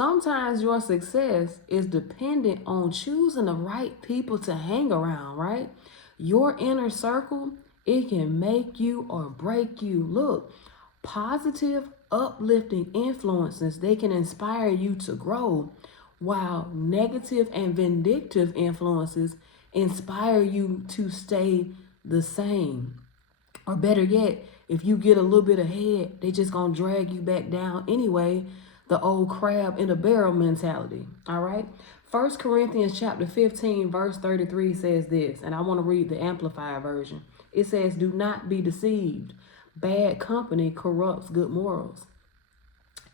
sometimes your success is dependent on choosing the right people to hang around, right? Your inner circle, it can make you or break you. Look, positive, uplifting influences, they can inspire you to grow, while negative and vindictive influences inspire you to stay the same. Or better yet, if you get a little bit ahead, they just gonna drag you back down anyway. The old crab in a barrel mentality. All right. 1 Corinthians chapter 15, verse 33 says this, and I want to read the amplified version. It says, "Do not be deceived. Bad company corrupts good morals."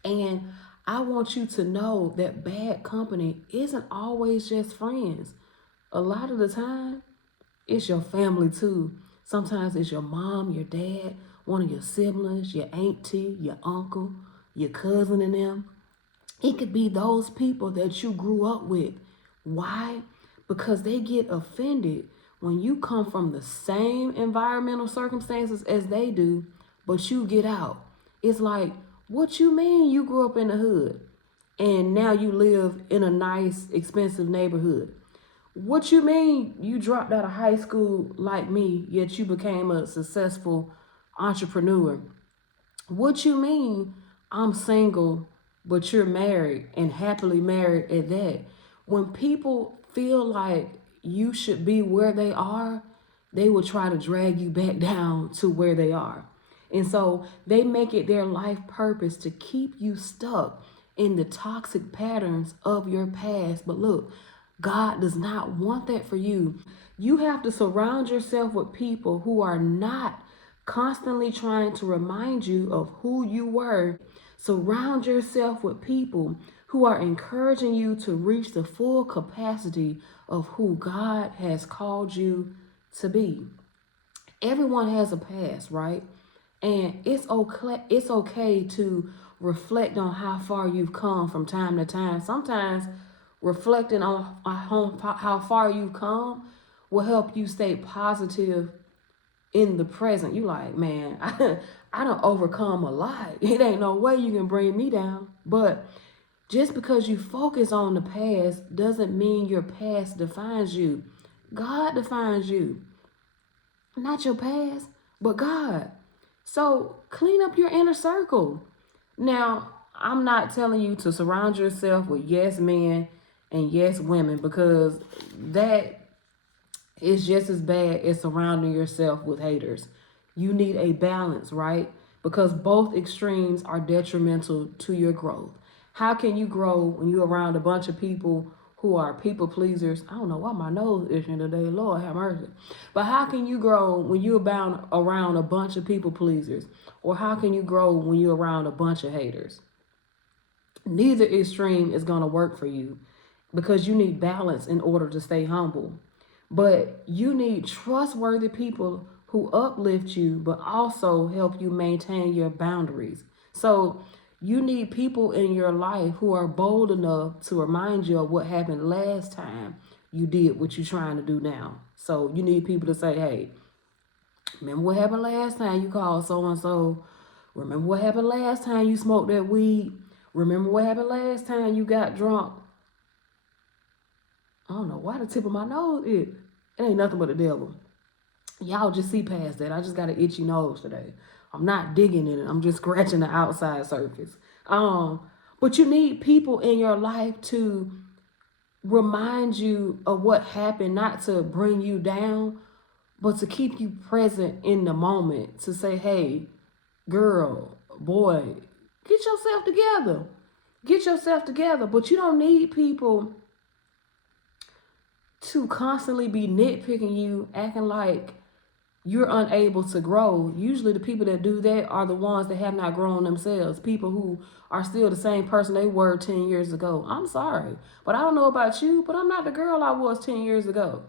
And I want you to know that bad company isn't always just friends. A lot of the time, it's your family too. Sometimes it's your mom, your dad, one of your siblings, your auntie, your uncle, your cousin, and them. It could be those people that you grew up with. Why? Because they get offended when you come from the same environmental circumstances as they do, but you get out. It's like, what you mean you grew up in the hood and now you live in a nice, expensive neighborhood? What you mean you dropped out of high school like me, yet you became a successful entrepreneur? What you mean I'm single, but you're married and happily married at that? When people feel like you should be where they are, they will try to drag you back down to where they are. And so they make it their life purpose to keep you stuck in the toxic patterns of your past. But look, God does not want that for you. You have to surround yourself with people who are not constantly trying to remind you of who you were. Surround yourself with people who are encouraging you to reach the full capacity of who God has called you to be. Everyone has a past, right? And it's okay to reflect on how far you've come from time to time. Sometimes reflecting on how far you've come will help you stay positive in the present. You like, man, I don't overcome a lot. It ain't no way you can bring me down. But just because you focus on the past doesn't mean your past defines you. God defines you, not your past, but God. So clean up your inner circle. Now, I'm not telling you to surround yourself with yes men and yes women, because that is just as bad as surrounding yourself with haters. You need a balance, right? Because both extremes are detrimental to your growth. How can you grow when you're around a bunch of people who are people pleasers? I don't know why my nose is itching today. Lord have mercy. But how can you grow when you're bound around a bunch of people pleasers? Or how can you grow when you're around a bunch of haters? Neither extreme is going to work for you, because you need balance in order to stay humble. But you need trustworthy people who uplift you, but also help you maintain your boundaries. So you need people in your life who are bold enough to remind you of what happened last time you did what you're trying to do now. So you need people to say, hey, remember what happened last time you called so and so? Remember what happened last time you smoked that weed? Remember what happened last time you got drunk? I don't know why the tip of my nose is. It ain't nothing but the devil. Y'all just see past that. I just got an itchy nose today. I'm not digging in it. I'm just scratching the outside surface. But you need people in your life to remind you of what happened, not to bring you down, but to keep you present in the moment. To say, hey, girl, boy, get yourself together. Get yourself together. But you don't need people to constantly be nitpicking you, acting like you're unable to grow. Usually the people that do that are the ones that have not grown themselves. People who are still the same person they were 10 years ago. I'm sorry, but I don't know about you, but I'm not the girl I was 10 years ago.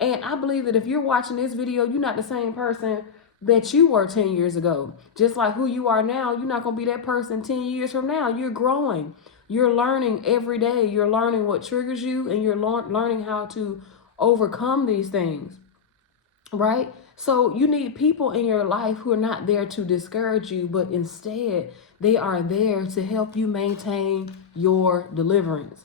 And I believe that if you're watching this video, you're not the same person that you were 10 years ago. Just like who you are now, you're not going to be that person 10 years from now. You're growing. You're learning every day. You're learning what triggers you, and you're learning how to overcome these things, right? So you need people in your life who are not there to discourage you, but instead they are there to help you maintain your deliverance.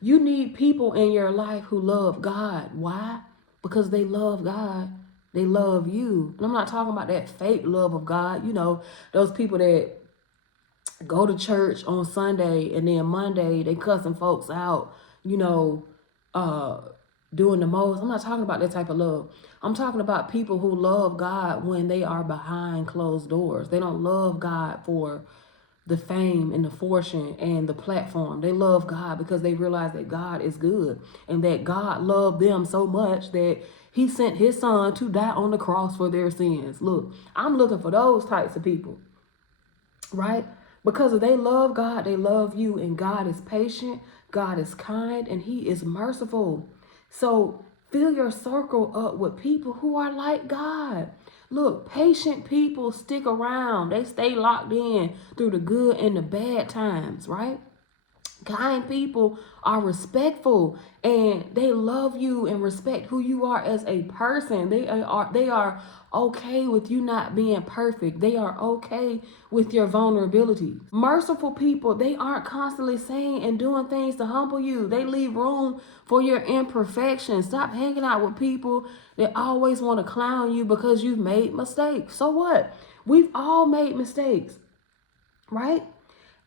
You need people in your life who love God. Why? Because they love God. They love you. And I'm not talking about that fake love of God. You know, those people that go to church on Sunday and then Monday they cussing folks out, you know, uh, doing the most. I'm not talking about that type of love. I'm talking about people who love God when they are behind closed doors. They don't love God for the fame and the fortune and the platform. They love God because they realize that God is good and that God loved them so much that he sent his son to die on the cross for their sins. Look, I'm looking for those types of people, right? Because if they love God, they love you, and God is patient, God is kind, and he is merciful. So fill your circle up with people who are like God. Look, patient people stick around. They stay locked in through the good and the bad times, right? Kind people are respectful and they love you and respect who you are as a person. They are okay with you not being perfect. They are okay with your vulnerability. Merciful people, they aren't constantly saying and doing things to humble you. They leave room for your imperfections. Stop hanging out with people that always want to clown you because you've made mistakes. So what? We've all made mistakes, right?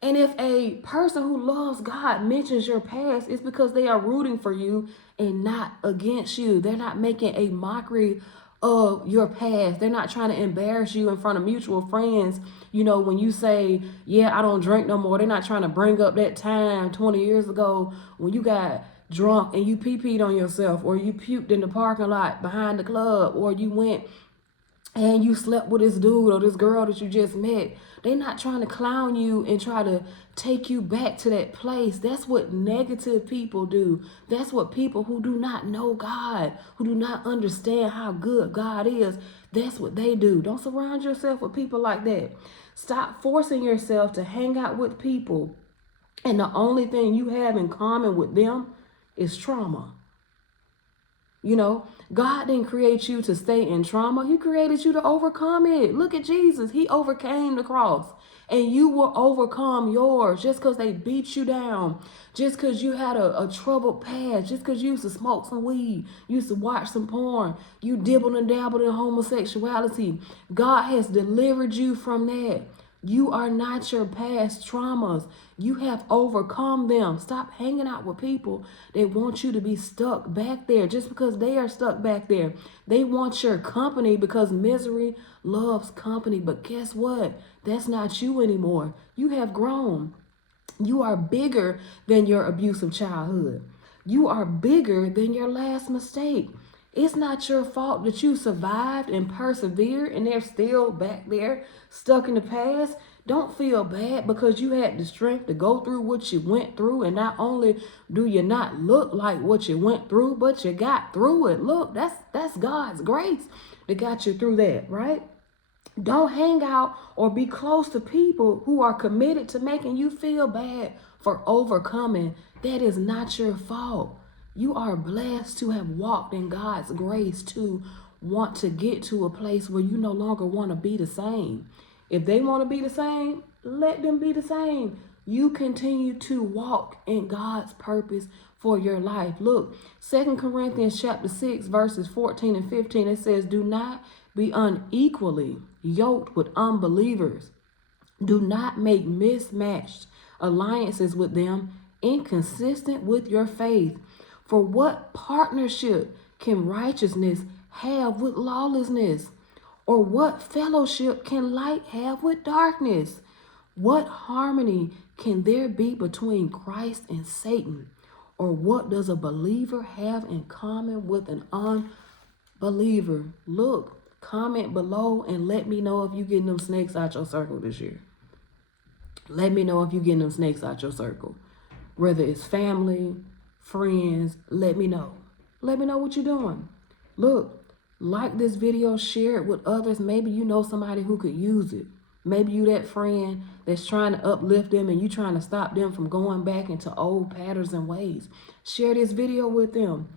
And if a person who loves God mentions your past, it's because they are rooting for you and not against you. They're not making a mockery of your past. They're not trying to embarrass you in front of mutual friends. You know, when you say, yeah, I don't drink no more, they're not trying to bring up that time 20 years ago when you got drunk and you pee-peed on yourself, or you puked in the parking lot behind the club, or you went and you slept with this dude or this girl that you just met. They're not trying to clown you and try to take you back to that place. That's what negative people do. That's what people who do not know God, who do not understand how good God is, that's what they do. Don't surround yourself with people like that. Stop forcing yourself to hang out with people and the only thing you have in common with them is trauma. You know, God didn't create you to stay in trauma. He created you to overcome it. Look at Jesus. He overcame the cross. And you will overcome yours just because they beat you down. Just because you had a troubled past. Just because you used to smoke some weed. You used to watch some porn. You dibbled and dabbled in homosexuality. God has delivered you from that. You are not your past traumas. You have overcome them. Stop hanging out with people that want you to be stuck back there just because they are stuck back there. They want your company because misery loves company. But guess what? That's not you anymore. You have grown. You are bigger than your abusive childhood. You are bigger than your last mistake. It's not your fault that you survived and persevered and they're still back there stuck in the past. Don't feel bad because you had the strength to go through what you went through. And not only do you not look like what you went through, but you got through it. Look, that's God's grace that got you through that, right? Don't hang out or be close to people who are committed to making you feel bad for overcoming. That is not your fault. You are blessed to have walked in God's grace to want to get to a place where you no longer want to be the same. If they want to be the same, let them be the same. You continue to walk in God's purpose for your life. Look, 2 Corinthians chapter 6, verses 14 and 15, it says, do not be unequally yoked with unbelievers. Do not make mismatched alliances with them, inconsistent with your faith. For what partnership can righteousness have with lawlessness? Or what fellowship can light have with darkness? What harmony can there be between Christ and Satan? Or what does a believer have in common with an unbeliever? Look, comment below and let me know if you're getting them snakes out your circle this year. Let me know if you're getting them snakes out your circle. Whether it's family, friends, let me know. Let me know what you're doing. Look, like this video, share it with others. Maybe you know somebody who could use it. Maybe you that friend that's trying to uplift them and you trying to stop them from going back into old patterns and ways. Share this video with them.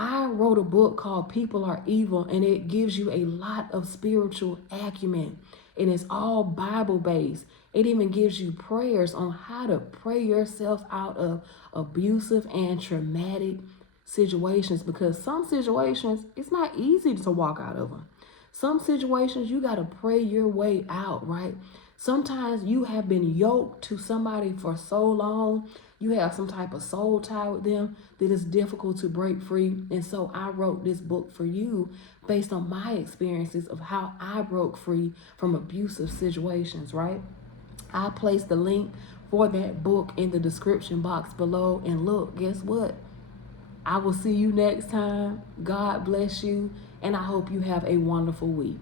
I wrote a book called People Are Evil, and it gives you a lot of spiritual acumen, and it's all Bible based. It even gives you prayers on how to pray yourself out of abusive and traumatic situations, because some situations it's not easy to walk out of them. Some situations you got to pray your way out, right? Sometimes you have been yoked to somebody for so long, you have some type of soul tie with them that it's difficult to break free. And so I wrote this book for you based on my experiences of how I broke free from abusive situations, right? I placed the link for that book in the description box below. And look, guess what? I will see you next time. God bless you, and I hope you have a wonderful week.